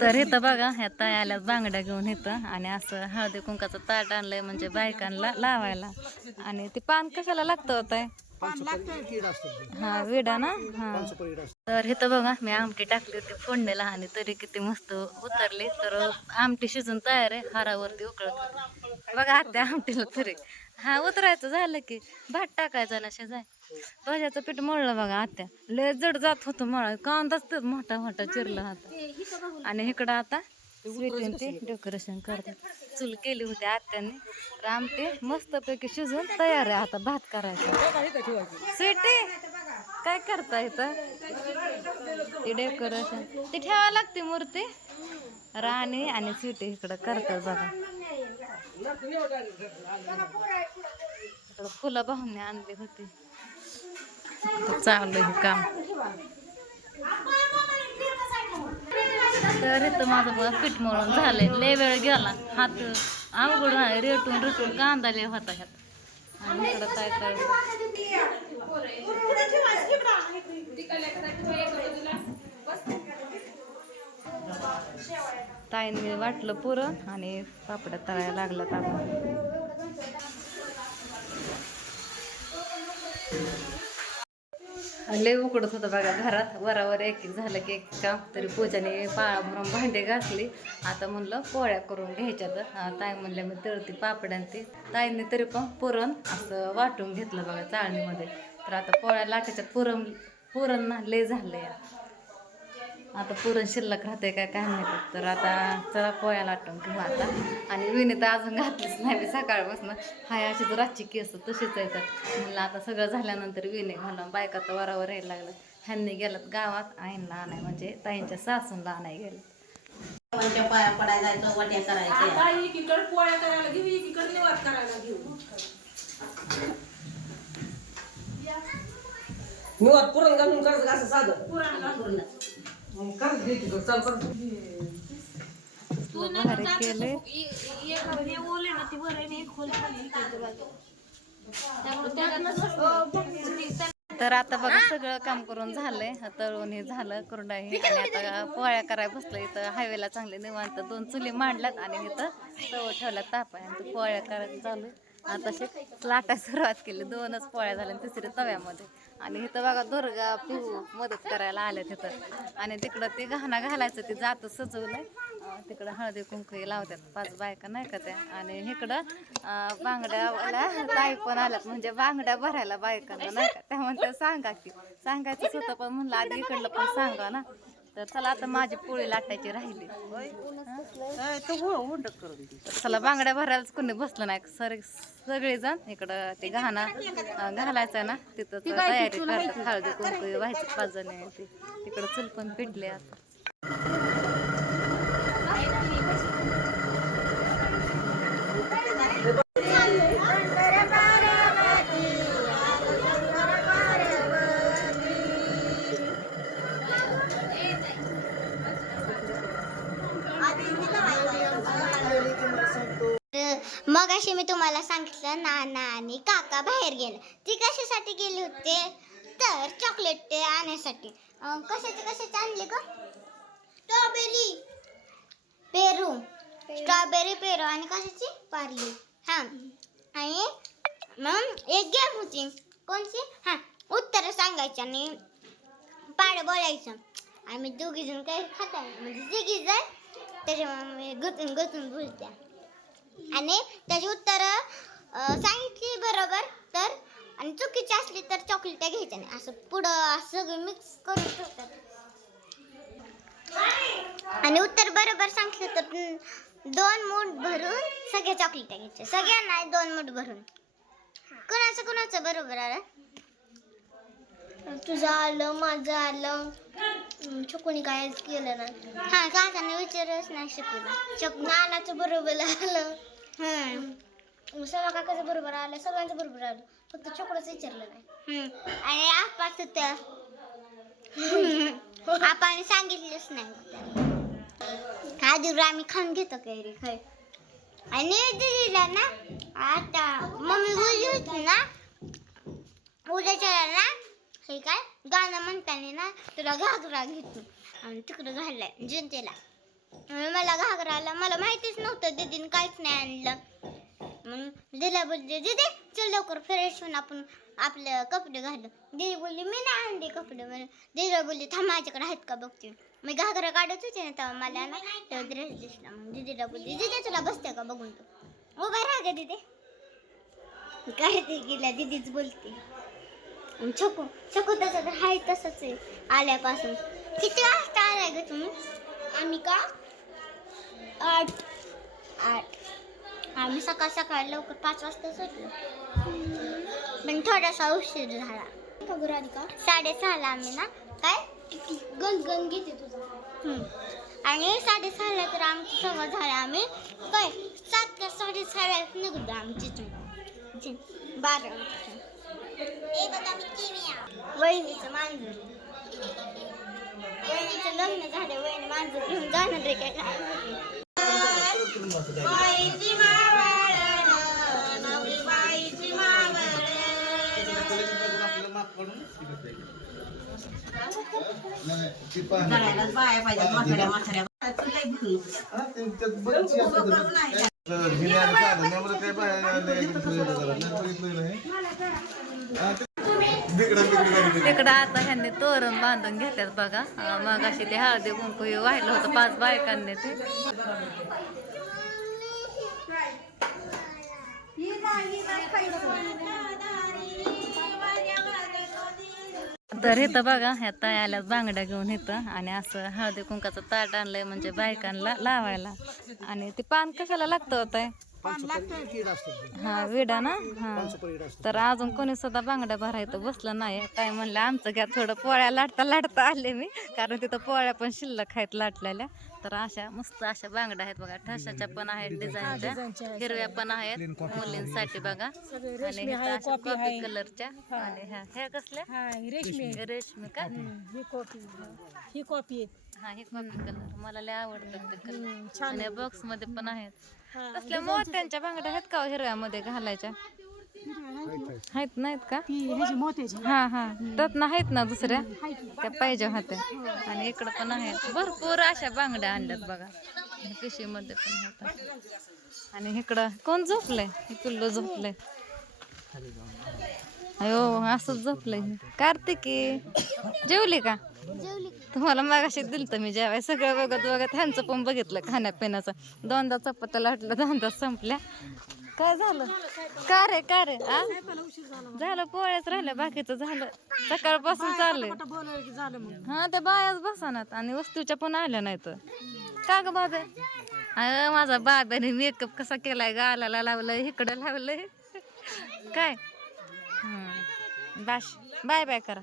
तर इथं बघा ह्या ताई आल्यात बांगड्या घेऊन येतं आणि असं हळदी कुंकाचं ताट आणलंय म्हणजे बायकांना लावायला. आणि ते पान कशाला लागतं होत? हा विडा ना? हा. तर इथं बघा मी आमटी टाकली होती फोडणीला आणि तरी किती मस्त उतरली. तर आमटी शिजून तयार आहे हारावरती उकळत बघा त्या आमटीला तरी. हा उतरायचं झालं की भात टाकायचा ना शेजाय भाज्याचं पीठ मळलं बघा आत्या. लय जड जात होतं मळ. कांदाच तर मोठा मोठा चिरला होता. आणि इकडं आता ते डेकोरेशन करतात. चूल केली होती आत्याने. तर आमटी मस्तपैकी शिजून तयार आहे आता भात करायचा. स्वीटी काय करता इथं? ते डेकोरेशन. ती ठेवा लागते मूर्ती. राणी आणि स्वीटी इकडं करतात बघा. इकडं फुलं भाऊने आणली होती. चालू आहे काम. तर इथं माझं बघा पीठ मळून झालंय. लय वेळ गेला. हात अवघड रेटून रेटून कांदा लय होता ह्यात. आणि इकडं काय काय ताईने वाटलं पुरण आणि पापड तळायला लागलं ताबा लय उकडत होतं बघा घरात. वरावर एक एक झालं की एक काम तरी पूजाने पाळा भरून भांडे घासली. आता म्हणलं पोळ्या करून घ्यायच्या तर ताई म्हणल्या मी तळती पापड्यान ती. ताईने तरी पण पुरण असं वाटून घेतलं बघा चाळणीमध्ये. तर आता पोळ्या लाटायच्यात. पुरण पुरण ना लय या आता पुरण शिल्लक राहते काय काय माहिती तर आता चला पोळ्या लाटून घेऊ आता. आणि विणी तर अजून घातलीच नाही मी सकाळपासून. हाय अशी तर रातची केस तशीच येतात म्हणलं आता सगळं झाल्यानंतर विणी म्हणलं बायका तर वरावर यायला लागलं ह्यांनी गेलं गावात आईंना आणाय म्हणजे ताईंच्या सासूनला आणाय गेलं पाया पडायला जायचं वट्या करायच्या. आता एकीकडे पोळ्या करायला घेऊ एकीकडे निवाद करायला घेऊ. पुरण घालून करायचं का असं साधं? पुराण घालून. तर आता बघा सगळं काम करून झालंय. तळून हे झालं कुरडाई आणि आता पोळ्या करायला बसलं. इथं हायवेला चांगले निवांत दोन चुली मांडल्यात आणि इथं तव ठेवल्यात तापाय आणि ते पोळ्या करायला चालू आहे. आता तसे लाटा सुरुवात केली. दोनच पोळ्या झाल्या आणि तिसरी तव्यामध्ये. आणि इथं बघा दुर्गा पिहू मदत करायला आल्या तिथं आणि तिकडं ते गहना घालायचं ते जातं सजवलंय. तिकडं हळदी कुंकू लावतात. पाच बायका नाही का त्या? आणि इकडं अं, बांगड्यावाला ताई पण आल्यात. म्हणजे बांगड्या भरायला बायकांना नाही का? त्या म्हणतात सांगा की. सांगायचंच होतं पण म्हणलं आधी इकडलं पण सांगा ना. तर चला आता माझी पोळी लाटायची राहिली. चला बांगड्या भरायलाच कोणी बसलं नाही. सर सगळेजण इकडं ते अं, घालायचं ना तिथं तयारी करतात. हळदी कुंकू व्हायचं पाच जणी तिकडं चूल पण पिटले आता. मग अशी मी तुम्हाला सांगितलं नाना आणि काका बाहेर गेले. ती कशासाठी गेले होते? तर चॉकलेट ते आणण्यासाठी कशाचे कशाचे आणले का स्ट्रॉबेरी पेरू. स्ट्रॉबेरी पेरू आणि कशाची? पार्ली. हां. आणि मग एक गेम होती. कोणची? हां. उत्तर सांगायची आणि पाड बोलायचं. आम्ही दोघी जण काही खाता म्हणजे तिघी जण. त्याच्यामुळे गचून गचून बोलत्या. आणि त्याची उत्तर सांगितली बरोबर तर आणि चुकीची असली तर चॉकलेट घ्यायच्या नाही. असं पुढं असं सगळं मिक्स करून ठेवतात. आणि उत्तर बरोबर सांगितलं तर दोन मूठ भरून सगळ्या चॉकलेट घ्यायच्या सगळ्यांना दोन मूठ भरून. कोणाचं कोणाचं बरोबर आलं तुझं आलं माझं आलं. चुकून काय केलं ना. हा काकाने विचारच नाही शिकवलं चक नानाचं बरोबर आलं. हम्म. सगळ्या काकाचं बरोबर आलं सगळ्यांचं बरोबर आलं. फक्त चोकडच विचारलं नाही. आणि आपाच तर आपण सांगितलंच नाही. दिवस आम्ही खाऊन घेतो कैरी खाय आणि दिदीला ना आता मम्मी बोलली होती ना त्याच्याला ना हे काय? गाणं म्हणताना ना तुला घागरा घेतो. आणि तिकडं घाललाय जनतेला. मला घागराला मला माहितीच नव्हतं दिदीन काहीच नाही आणलं. मग दिला बोलते दिदी चल लवकर फ्रेश होऊन आपण आपलं कपडे घालू. दीदी बोलली मी नाही आणले कपडे. म्हणून दिदीला बोलली थांब माझ्याकडे आहेत का बघते मी घागरा काढत होते ना तेव्हा मला ना तेव्हा ड्रेस दिसला. मग दिदीला बोलली दिदी तुला बसते का बघून तू? उभा राहा का दीदी. काय ते गेल्या दीदीच बोलते. छकू छकू तसं तर हाय तसंच आहे. आल्यापासून. किती वाजता आलाय ग तुम्ही? आम्ही का? आठ. आठ. आम्ही सकाळ सकाळ लवकर पाच वाजता सुटलो पण थोडासा उशीर झाला. का साडेसहाला आम्ही ना? काय? गण गण घेते तुझा. आणि साडेसहाला तर आमची सवय झाला आम्ही. काय सात का साडेसहाला निघतो आमची. बारा वाजता. वहिनीचं मांजर. वहिनीचं लग्न झालं वहिनी मांजर घेऊन जाणार रे काय? काय ते नाही. तिकडं- आता ह्यांनी तोरण बांधून घेतात बघा. मग अशी ते हळदी कुंकू हे व्हायला होतं पाच बायकांनी ते. तर इथं बघा ह्या तयाल्या बांगड्या घेऊन इथं आणि असं हळदी कुंकाचं ताट आणलंय म्हणजे बायकांना लावायला. आणि ते पान कशाला लागतं होतं हा विडा ना? हा. तर अजून कोणी सुद्धा बांगड्या भरायचं बसलं नाही. काय म्हणलं आमचं घ्या थोडं पोळ्या लाटता लाटता आले मी. कारण तिथं पोळ्या पण शिल्लक आहेत लाटलेल्या. तर अशा मस्त अशा बांगड्या आहेत बघा. ठशाच्या पण आहेत डिझाईनच्या हिरव्या पण आहेत मुलींसाठी बघा. आणि कॉफी कलरच्या आणि ह्या ह्या कसल्या? रेशमी रेशमी का? ही कॉपी ही कॉपी हा हे कॉफी कलर मला लय आवडतात ते कलर आणि बॉक्समध्ये पण आहेत. तसल्या मोत्यांच्या बांगड्या आहेत का हो हिरव्यामध्ये घालायच्या? आहेत नाहीत का? हा हा. त्यात नाहीत ना दुसऱ्या? त्या पाहिजे होत्या. आणि इकडं पण आहेत. भरपूर अशा बांगड्या आणल्यात बघा. पिशवीमध्ये पण होतात आणि इकडं कोण झोपलंय? हे पिल्लू झोपलंय. अयो असंच झोपलंय कार्तिकी जेवली का? तुम्हाला मागाशी दिलतं मी जेवाय. सगळं बघत बघत ह्यांचं पण बघितलं खाण्यापिण्याचं. दोनदा चपात्या लाटलं दोनदा संपल्या. काय झालं? का रे का रे? आ? झालं पोळ्याच राहिलं बाकीचं झालं. सकाळपासून चाललंय. हा त्या बायाच बसनात आणि वस्तूच्या पण आल्या नाहीत. का ग बाबे? माझा बाब्याने मेकअप कसा केलाय गालाला लावलंय इकडं लावलंय. काय? हम्म. बाश. बाय बाय करा.